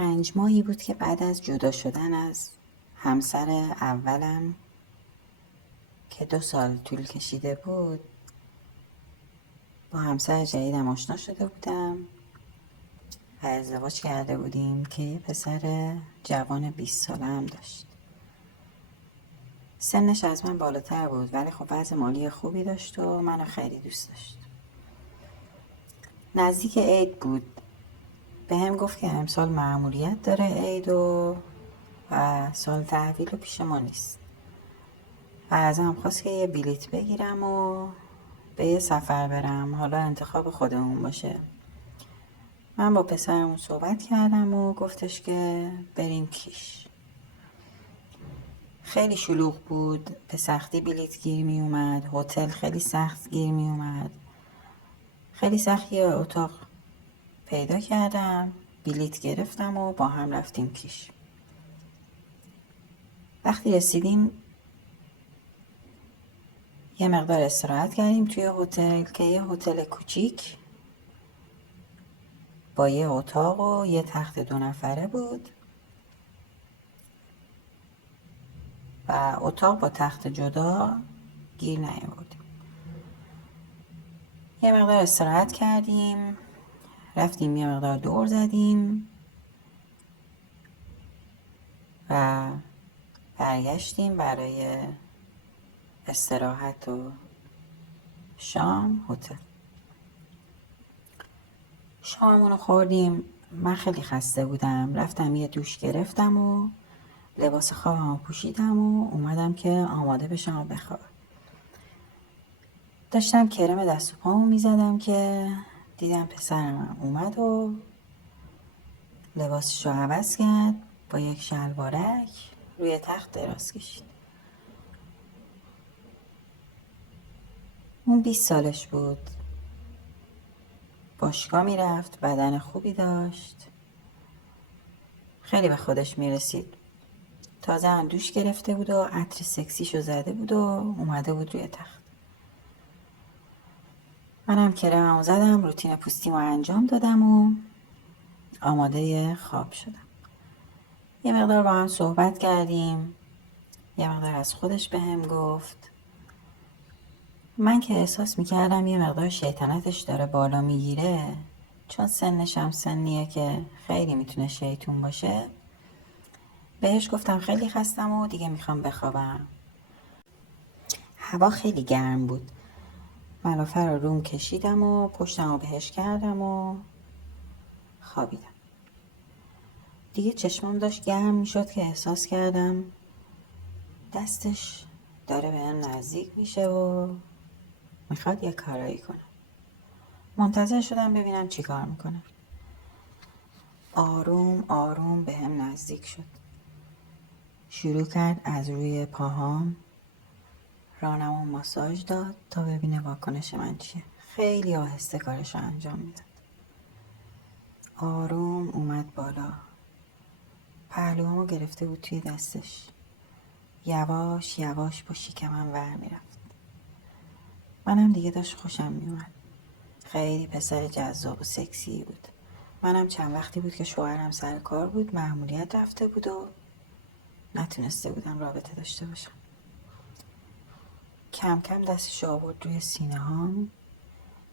5 ماهی بود که بعد از جدا شدن از همسر اولم که 2 سال طول کشیده بود با همسر جدیدم آشنا شده بودم و ازدواج کرده بودیم که یه پسر جوان 20 ساله هم داشت. سنش از من بالاتر بود ولی خب وضع مالی خوبی داشت و منو خیلی دوست داشت. نزدیک عید بود، به هم گفت که امسال مأموریت داره عید و سال تحویل پیش ما نیست و ازم خواست که یه بلیط بگیرم و به یه سفر برم، حالا انتخاب خودمون باشه. من با پسرمون صحبت کردم و گفتش که بریم کیش. خیلی شلوغ بود، به سختی بلیط گیر می اومد، هتل خیلی سخت گیر می اومد. خیلی سخت یه اتاق پیدا کردم، بلیط گرفتم و با هم رفتیم کیش. وقتی رسیدیم یه مقدار استراحت کردیم توی هتل که یه هتل کوچیک با یه اتاق و یه تخت 2 نفره بود و اتاق با تخت جدا گیر نیاوردیم. یه مقدار استراحت کردیم، رفتیم یه مقدار دور زدیم و برگشتیم برای استراحت و شام هتل. شاممون رو خوردیم، من خیلی خسته بودم، رفتم یه دوش گرفتم و لباس خوابم رو پوشیدم و اومدم که آماده بشم و بخوابم. داشتم کرم دست و پامو میزدم که دیدم پسرم اومد و لباسش رو عوض کرد، با یک شلوارک روی تخت دراز کشید. اون 20 سالش بود، باشگاه میرفت، بدن خوبی داشت، خیلی به خودش میرسید. تازه هم دوش گرفته بود و عطر سکسیشو زده بود و اومده بود روی تخت. منم کرممو زدم، روتین پوستیمو انجام دادم و آماده خواب شدم. یه مقدار با هم صحبت کردیم، یه مقدار از خودش به هم گفت. من که احساس میکردم یه مقدار شیطنتش داره بالا میگیره، چون سنش هم سنیه که خیلی میتونه شیطون باشه، بهش گفتم خیلی خستم و دیگه میخوام بخوابم. هوا خیلی گرم بود، ملافه رو روم کشیدم و پشتم رو بهش کردم و خوابیدم. دیگه چشمام داشت گرم میشد که احساس کردم دستش داره بهم نزدیک میشه و میخواد یه کارایی کنه. منتظر شدم ببینم چی کار میکنه. آروم آروم بهم نزدیک شد. شروع کرد از روی پاهام رانمو ماساژ داد تا ببینه واکنش من چیه. خیلی آهسته کارش رو انجام میداد. آروم اومد بالا، پهلوامو گرفته بود توی دستش، یواش یواش با شکمم ور میرفت. منم دیگه داشت خوشم میومد. خیلی پسر جذاب و سکسی بود. منم چند وقتی بود که شوهرم سر کار بود، مأموریت رفته بود و نتونسته بودم رابطه داشته باشم. کم کم دستش آورد روی سینه هام،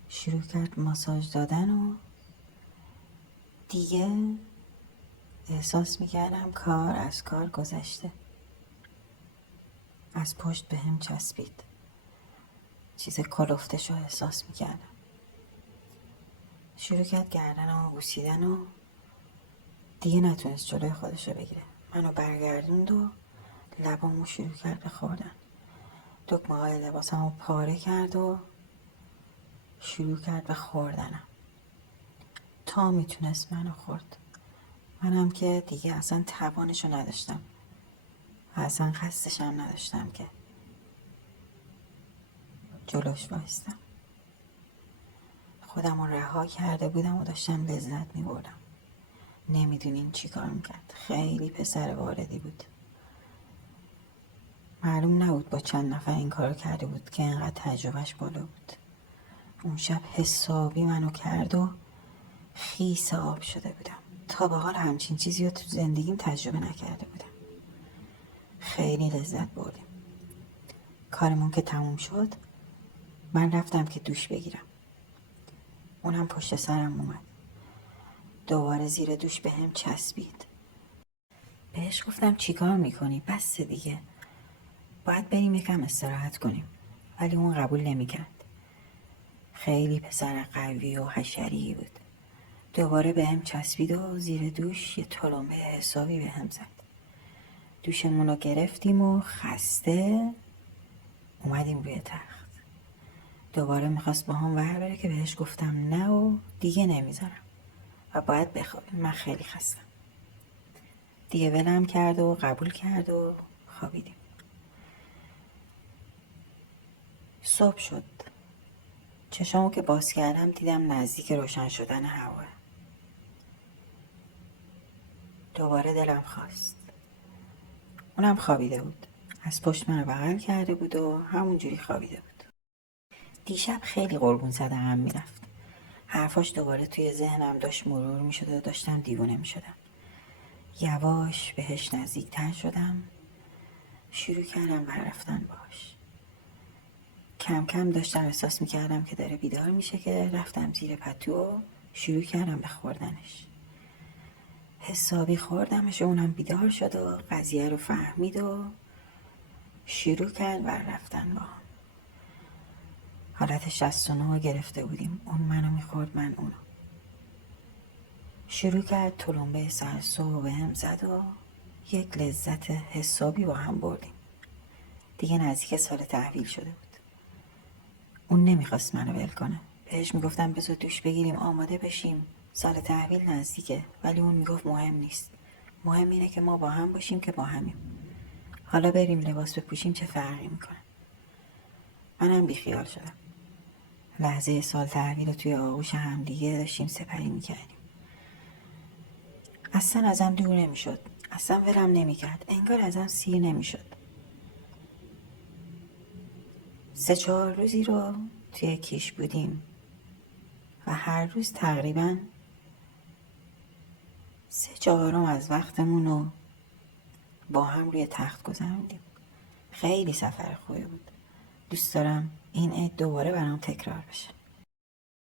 شروع کرد ماساژ دادن و دیگه احساس میکردم کار از کار گذشته. از پشت به هم چسبید، چیز کلفتش رو احساس میکردم. شروع کرد گردنمو بوسیدن و دیگه نتونست جلوی خودش رو بگیره. منو برگردوند و لبامو شروع کرد به خوردن. دکمه های لباسمو پاره کرد و شروع کرد به خوردنم تا میتونست منو خورد. منم که دیگه اصلا توانشو نداشتم و اصلا قصدشم نداشتم که جلوش بایستم. خودم رو رها کرده بودم و داشتم لذت میبردم. نمیدونین چی کار میکرد. خیلی پسر واردی بود. معلوم نبود با چند نفر این کار کرده بود که اینقدر تجربهش بالا بود. اون شب حسابی منو کرد و خیس آب شده بودم. تا به حال همچین چیزی رو تو زندگیم تجربه نکرده بودم. خیلی لذت بردیم. کارمون که تموم شد من رفتم که دوش بگیرم. اونم پشت سرم اومد. دوباره زیر دوش به هم چسبید. بهش گفتم چیکار میکنی؟ بس دیگه، باید بریم یکم استراحت کنیم. ولی اون قبول نمیکرد. خیلی پسر قوی و حشری بود. دوباره به هم چسبید و زیر دوش یه تلمبه حسابی به هم زد. دوشمون رو گرفتیم و خسته اومدیم روی تخت. دوباره میخواست با هم ور بره که بهش گفتم نه و دیگه نمیذارم و باید بخوابیم، من خیلی خستم. دیگه ولم کرد و قبول کرد و خوابیدیم. صبح شد. چشامو که باز کردم دیدم نزدیک روشن شدن هوا. دوباره دلم خواست. اونم خوابیده بود. از پشت من بغل کرده بود و همونجوری خوابیده بود. دیشب خیلی قربون صدقم میرفت. حرفاش دوباره توی ذهنم داشت مرور میشد و داشتم دیوونه میشدم. یواش بهش نزدیکتر شدم. شروع کردم بر رفتن باش. کم کم داشتم احساس میکردم که داره بیدار میشه که رفتم زیر پتو و شروع کردم به خوردنش. حسابی خوردمش و اونم بیدار شد و قضیه رو فهمید و شروع کرد بر رفتن با هم. حالت 69 گرفته بودیم. اون منو میخورد، من اونو. شروع کرد تلمبه سر صبح به هم زد و یک لذت حسابی با هم بردیم. دیگه نزدیک سال تحویل شده بود. اون نمیخواست منو ول کنه. بهش میگفتم بذار دوش بگیریم آماده بشیم، سال تحویل نزدیکه. ولی اون میگفت مهم نیست، مهم اینه که ما با هم باشیم که با همیم. حالا بریم لباس بپوشیم چه فرقی میکنه. منم بیخیال شدم. لحظه سال تحویل رو توی آغوش هم دیگه داشتیم سپری میکردیم. اصلا ازم دور نمیشد. اصلا ولم نمیکرد. انگار ازم سیر نمیشد. 3-4 روزی رو توی کیش بودیم و هر روز تقریبا 3/4 از وقتمون رو با هم روی تخت گذروندیم. خیلی سفر خوبی بود. دوست دارم این عید دوباره برام تکرار بشه.